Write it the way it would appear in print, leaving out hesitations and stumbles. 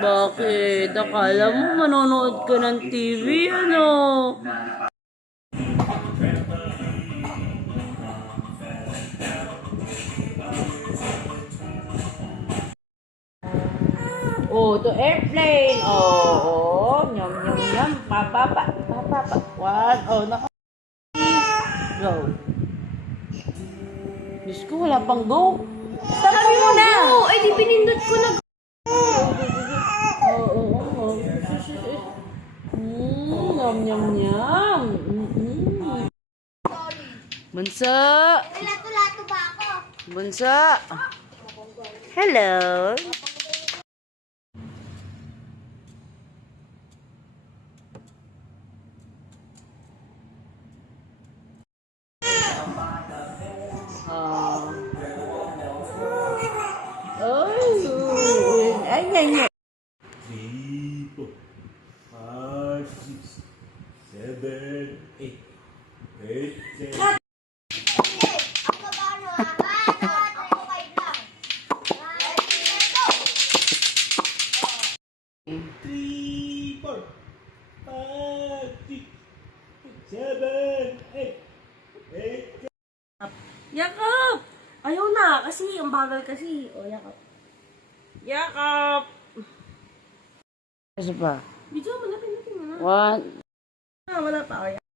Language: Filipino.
Bakit? Akala mo manonood ka ng TV, ano? Oh, to airplane. Oh, nyam, nyam, nyam. Papapa. One. Oh, naka. Go. Diyos ko, wala pang go. Sabi mo na. Oo, eh di pinindot ko na. Oo. Nyam, nyam, nyam. Bunso. Lato-lato ba ako? Bunso. Hello. Ay, ay, ay. 3, 4, 5, 6, 7, 8. 8, 7. Ako ba ano? Ako kayo lang. 3, 4, 5, 6, 7, 8. 8. Yakap! Ayaw na, kasi ang bagal kasi. O, yakap. Yakap! Isa pa. Video mo na, pinutin mo na. One. Ah, wala pa. O, yakap.